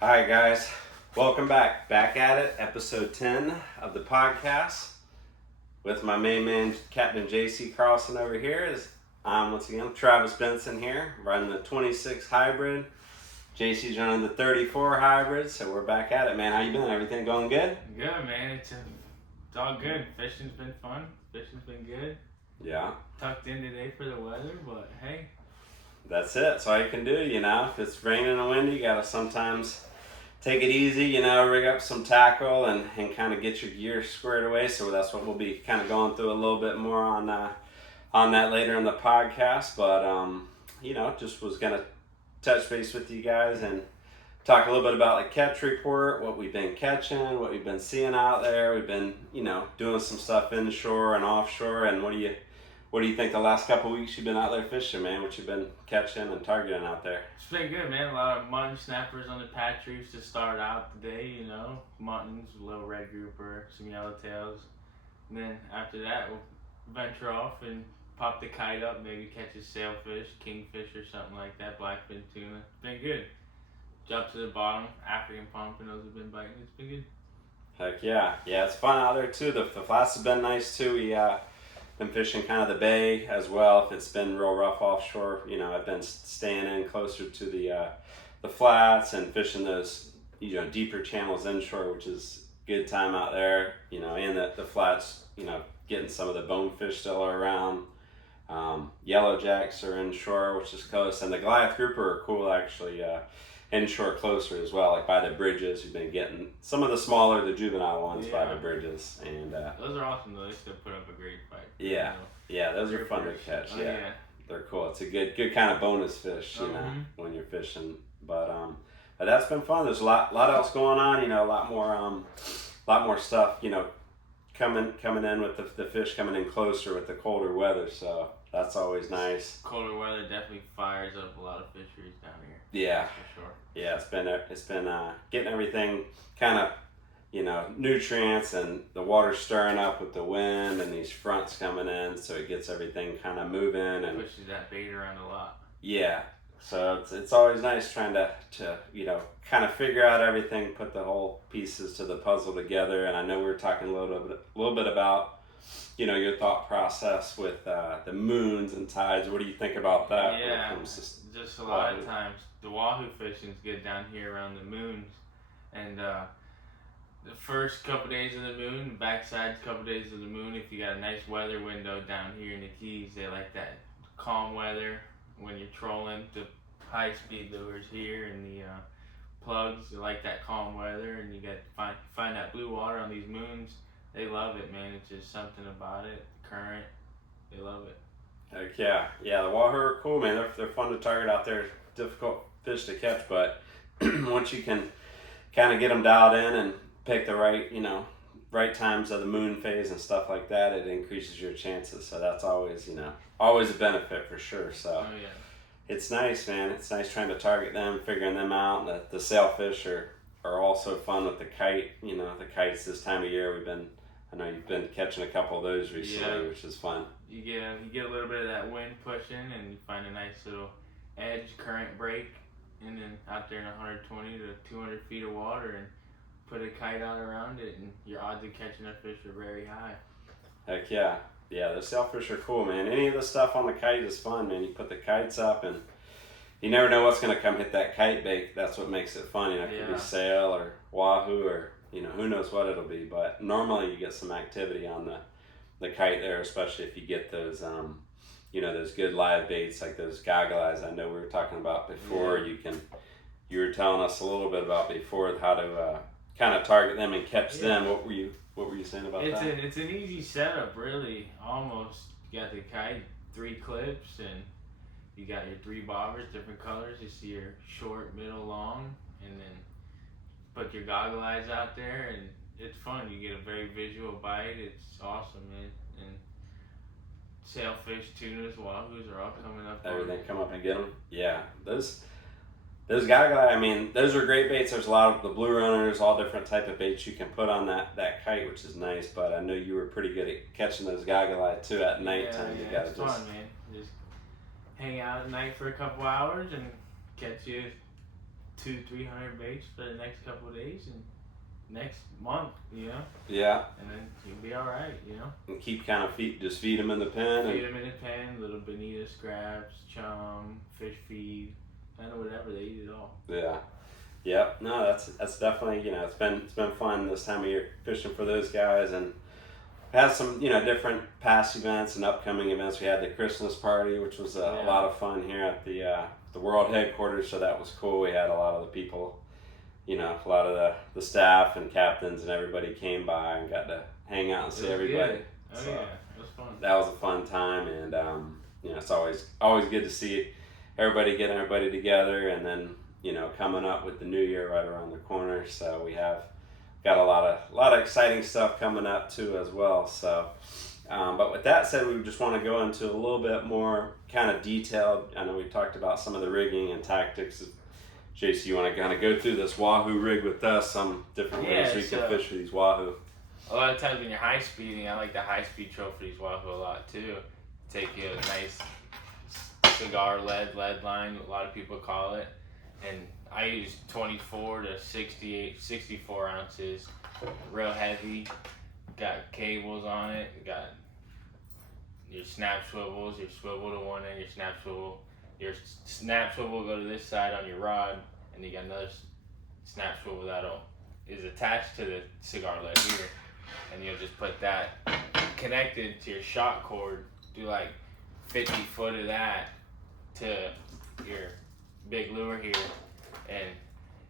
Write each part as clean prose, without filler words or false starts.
Hi guys, welcome back. Back at it, episode 10 of the podcast with my main man, Captain JC Carlson over here. I'm once again Travis Benson here, running the 26 hybrid. JC's running the 34 hybrid, so we're back at it, man. How you been? Everything going good? Good, man. It's all good. Fishing's been fun. Fishing's been good. Yeah. Tucked in today for the weather, but hey. That's it. That's all you can do, If it's raining and windy, you gotta sometimes take it easy, rig up some tackle and kind of get your gear squared away. So that's what we'll be kind of going through a little bit more on that later in the podcast. But, just was going to touch base with you guys and talk a little bit about the catch report, what we've been catching, what we've been seeing out there. We've been, doing some stuff inshore and offshore. And what do you think the last couple of weeks you've been out there fishing, man? What you've been catching and targeting out there? It's been good, man. A lot of mutton snappers on the patch reefs to start out the day, Muttons, a little red grouper, some yellowtails. And then after that, we'll venture off and pop the kite up, maybe catch a sailfish, kingfish or something like that, blackfin tuna. It's been good. Jump to the bottom, African pompanoes have been biting. It's been good. Heck yeah. Yeah, it's fun out there too. The flats have been nice too. We been fishing kind of the bay as well. If it's been real rough offshore, I've been staying in closer to the flats and fishing those deeper channels inshore, which is good time out there. And the flats, getting some of the bonefish still are around. Yellowjacks are inshore, which is close, and the Goliath grouper are cool actually. Inshore closer as well, like by the bridges. You've been getting some of the smaller, the juvenile ones by the bridges, and those are awesome though. They still put up a great fight. Yeah, those are fun to catch. Yeah, they're cool. It's a good kind of bonus fish, when you're fishing. But that's been fun. There's a lot else going on. A lot more stuff. Coming in with the fish coming in closer with the colder weather. So that's always nice. Colder weather definitely fires up a lot of fisheries down here. Yeah, for sure. Yeah, it's been getting everything kind of nutrients, and the water stirring up with the wind and these fronts coming in, so it gets everything kind of moving and pushes that bait around a lot. Yeah, so it's always nice trying to kind of figure out everything, put the whole pieces to the puzzle together. And I know we were talking a little bit about your thought process with the moons and tides. What do you think about that? Yeah, just a lot of times the Wahoo fishing's good down here around the moons, and the first couple days of the moon, backside's couple days of the moon, if you got a nice weather window down here in the Keys, they like that calm weather when you're trolling. The high speed lures here and the plugs, they like that calm weather, and you got to find that blue water on these moons. They love it, man. It's just something about it. The current, they love it. Heck yeah. Yeah, the Wahoo are cool, man. They're fun to target out there. Difficult fish to catch, but once you can kind of get them dialed in and pick the right times of the moon phase and stuff like that, it increases your chances. So that's always a benefit for sure. So It's nice, man. It's nice trying to target them, figuring them out. The sailfish are also fun with the kite. The kites this time of year. I know you've been catching a couple of those recently, which is fun. You get a little bit of that wind pushing, and you find a nice little edge current break, and then out there in 120 to 200 feet of water, and put a kite out around it, and your odds of catching a fish are very high. Heck yeah. Yeah, the sailfish are cool, man. Any of the stuff on the kite is fun, man. You put the kites up, and you never know what's going to come hit that kite bait. That's what makes it fun. It could be sail or Wahoo or, who knows what it'll be. But normally you get some activity on the kite there, especially if you get those, those good live baits like those goggle eyes I know we were talking about before. Yeah. You were telling us a little bit about before how to kind of target them and catch them. What were you saying about that? It's an easy setup, really. Almost. You got the kite, 3 clips, and you got your 3 bobbers, different colors. You see your short, middle, long, and then put your goggle eyes out there, and it's fun. You get a very visual bite. It's awesome, man. And sailfish, tunas, wahoos are all coming up. Everything come up and get them. Yeah, those goggle eye, I mean, those are great baits. There's a lot of the blue runners, all different type of baits you can put on that kite, which is nice. But I know you were pretty good at catching those goggle eye too at nighttime. Yeah, it's fun, man. Just hang out at night for a couple hours and catch you 200-300 baits for the next couple of days and next month, Yeah. And then you'll be all right, And keep kind of feed them in the pen. Feed them in the pen, little bonita scraps, chum, fish feed, kind of whatever. They eat it all. Yeah. Yep. No, that's definitely, it's been fun this time of year fishing for those guys, and had some, different past events and upcoming events. We had the Christmas party, which was a lot of fun here at the world headquarters, so that was cool. We had a lot of the people, a lot of the staff and captains and everybody came by and got to hang out and see everybody. Good. Oh so yeah, it was fun. That was a fun time, and it's always good to see everybody getting everybody together, and then coming up with the new year right around the corner. So we have got a lot of exciting stuff coming up too as well. So, but with that said, we just want to go into a little bit more kind of detailed. I know we talked about some of the rigging and tactics. JC, you want to kind of go through this Wahoo rig with us, some different ways we can fish for these Wahoo? A lot of times when you're high speeding, I like the high speed troll for these Wahoo a lot too. Take you a nice cigar lead line, a lot of people call it. And I use 24 to 68, 64 ounces, real heavy. Got cables on it. Got your snap swivels, your swivel to one end, your snap swivel. Your snap swivel will go to this side on your rod, and you got another snap swivel that is attached to the cigar lead here. And you'll just put that connected to your shot cord, do like 50 foot of that to your big lure here, and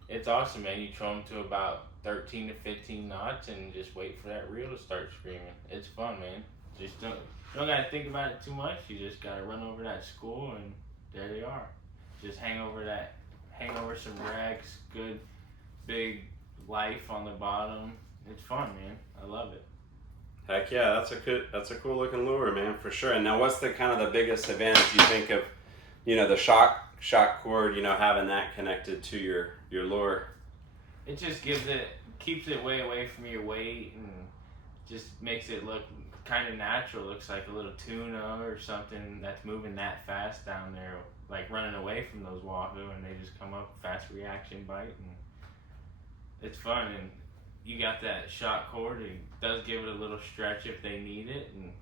it's awesome, man. You throw them to about 13 to 15 knots and just wait for that reel to start screaming. It's fun, man. Just don't gotta think about it too much. You just gotta run over that school, and there they are. Just hang over some rags, good big life on the bottom. It's fun, man. I love it. Heck yeah, that's a cool looking lure, man, for sure. And now, what's the kind of the biggest advantage you think of, the shock cord, having that connected to your lure? It just keeps it way away from your weight, and just makes it look kind of natural. Looks like a little tuna or something that's moving that fast down there, like running away from those Wahoo, and they just come up, fast reaction bite, and it's fun. And you got that shot cord, it does give it a little stretch if they need it, and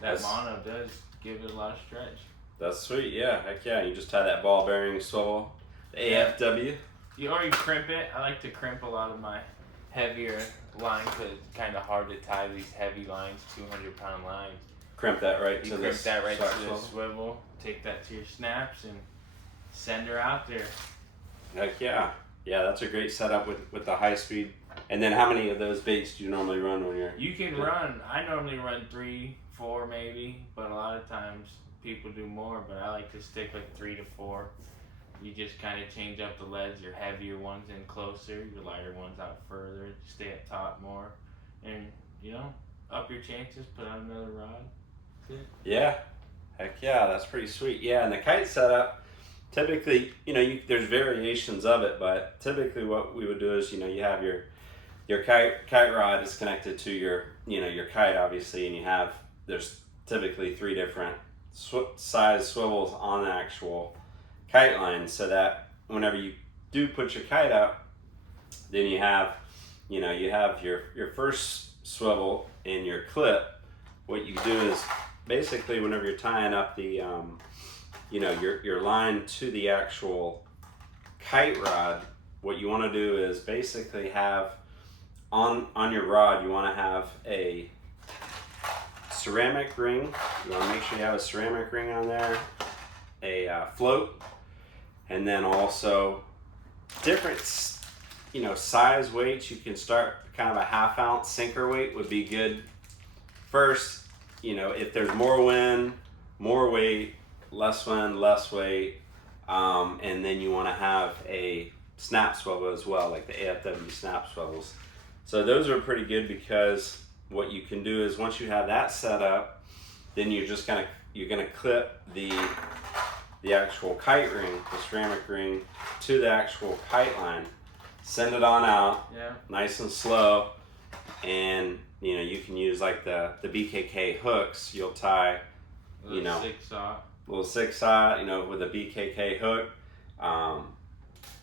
that mono does give it a lot of stretch. That's sweet, yeah, heck yeah. You just tie that ball bearing swivel, the AFW. Or you crimp it. I like to crimp a lot of my heavier lines, because it's kind of hard to tie these heavy lines, 200-pound lines. Crimp that right to the swivel, take that to your snaps, and send her out there. Heck yeah. Yeah, that's a great setup with the high speed. And then how many of those baits do you normally run when you're... You can run, I normally run 3, 4 maybe, but a lot of times people do more, but I like to stick with 3 to 4. You just kind of change up the leads, your heavier ones in closer, your lighter ones out further, stay up top more, and up your chances, put on another rod. That's it. Yeah, heck yeah, that's pretty sweet. Yeah, and the Kite setup, typically, there's variations of it, but typically what we would do is, you have your kite rod is connected to your kite, obviously, and there's typically 3 different size swivels on the actual kite line, so that whenever you do put your kite up, then you have your first swivel in your clip. What you do is basically, whenever you're tying up the your line to the actual kite rod, what you want to do is basically have on your rod, you want to have a ceramic ring. You want to make sure you have a ceramic ring on there, a float, and then also different size weights. You can start kind of a 1/2 ounce sinker weight would be good first. If there's more wind, more weight, less wind, less weight, and then you want to have a snap swivel as well, like the AFW snap swivels. So those are pretty good, because what you can do is, once you have that set up, then you're gonna clip the actual kite ring, the ceramic ring, to the actual kite line, send it on out, nice and slow, and you can use like the BKK hooks. You'll tie, little 6-aught with a BKK hook,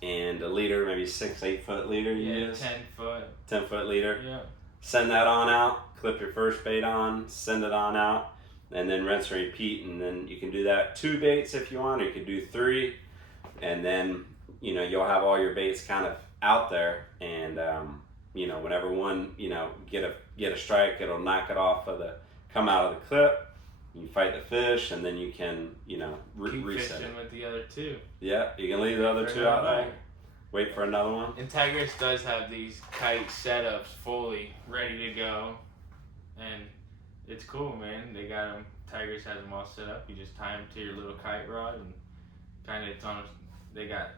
and a leader, maybe 6-8 foot leader you use. 10 foot. 10-foot leader. Yeah. Send that on out, clip your first bait on, send it on out, and then rinse and repeat. And then you can do that 2 baits if you want, or you could do 3, and then you'll have all your baits kind of out there, and whenever one get a strike, it'll knock it off come out of the clip. You fight the fish, and then you can keep reset fishing it. with the other 2. Yeah, you can leave the other 2 out there. Wait for another one. And Tigris does have these kite setups fully ready to go, and it's cool, man. They got them. Tigris has them all set up. You just tie them to your little kite rod, and kind of it's on. They got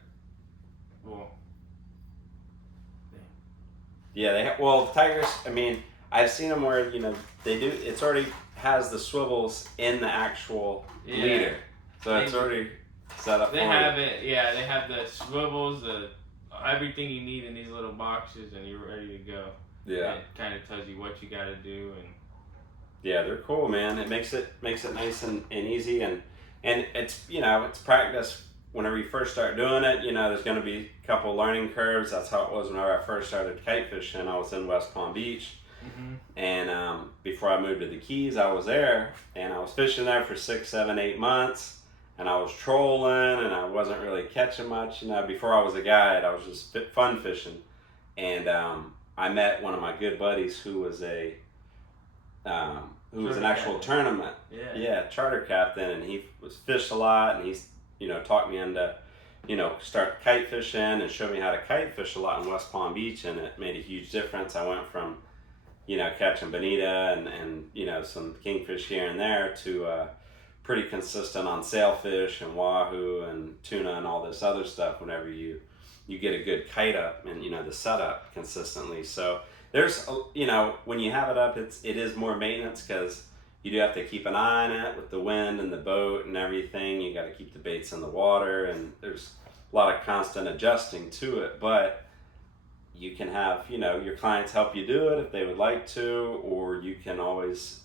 Yeah, they the Tigris. I mean, I've seen them where they do. It's already has the swivels in the actual leader, so it's already set up. They have it. Yeah, they have the swivels, everything you need in these little boxes, and you're ready to go. Yeah. And it kind of tells you what you got to do, and yeah, they're cool, man. It makes it nice and easy, and it's it's practice. Whenever you first start doing it, there's going to be a couple learning curves. That's how it was whenever I first started kite fishing. I was in West Palm Beach, and before I moved to the Keys, I was there, and I was fishing there for 6, 7, 8 months, and I was trolling, and I wasn't really catching much. Before I was a guide, I was just fun fishing, and I met one of my good buddies who was an actual tournament, charter captain, and he was fished a lot, and he's taught me into start kite fishing and showed me how to kite fish a lot in West Palm Beach, and it made a huge difference. I went from catching bonita and some kingfish here and there to pretty consistent on sailfish and wahoo and tuna and all this other stuff whenever you get a good kite up and the setup consistently. So there's when you have it up, it is more maintenance, because you do have to keep an eye on it with the wind and the boat and everything. You got to keep the baits in the water, and there's a lot of constant adjusting to it. But you can have your clients help you do it if they would like to, or you can always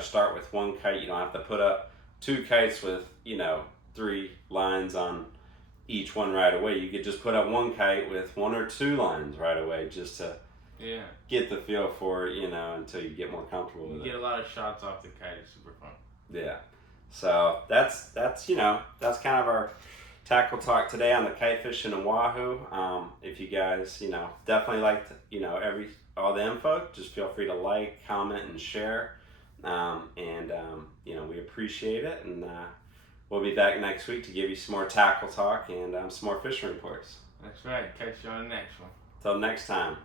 start with 1 kite. You don't have to put up 2 kites with 3 lines on each one right away. You could just put up 1 kite with 1 or 2 lines right away, just to get the feel for it, until you get more comfortable with it. You get a lot of shots off the kite. It's super fun. Yeah. So that's kind of our tackle talk today on the kite fishing and wahoo. If you guys, definitely liked, all the info, just feel free to like, comment, and share. We appreciate it, and we'll be back next week to give you some more tackle talk and some more fishing reports. That's right. Catch you on the next one. Till next time.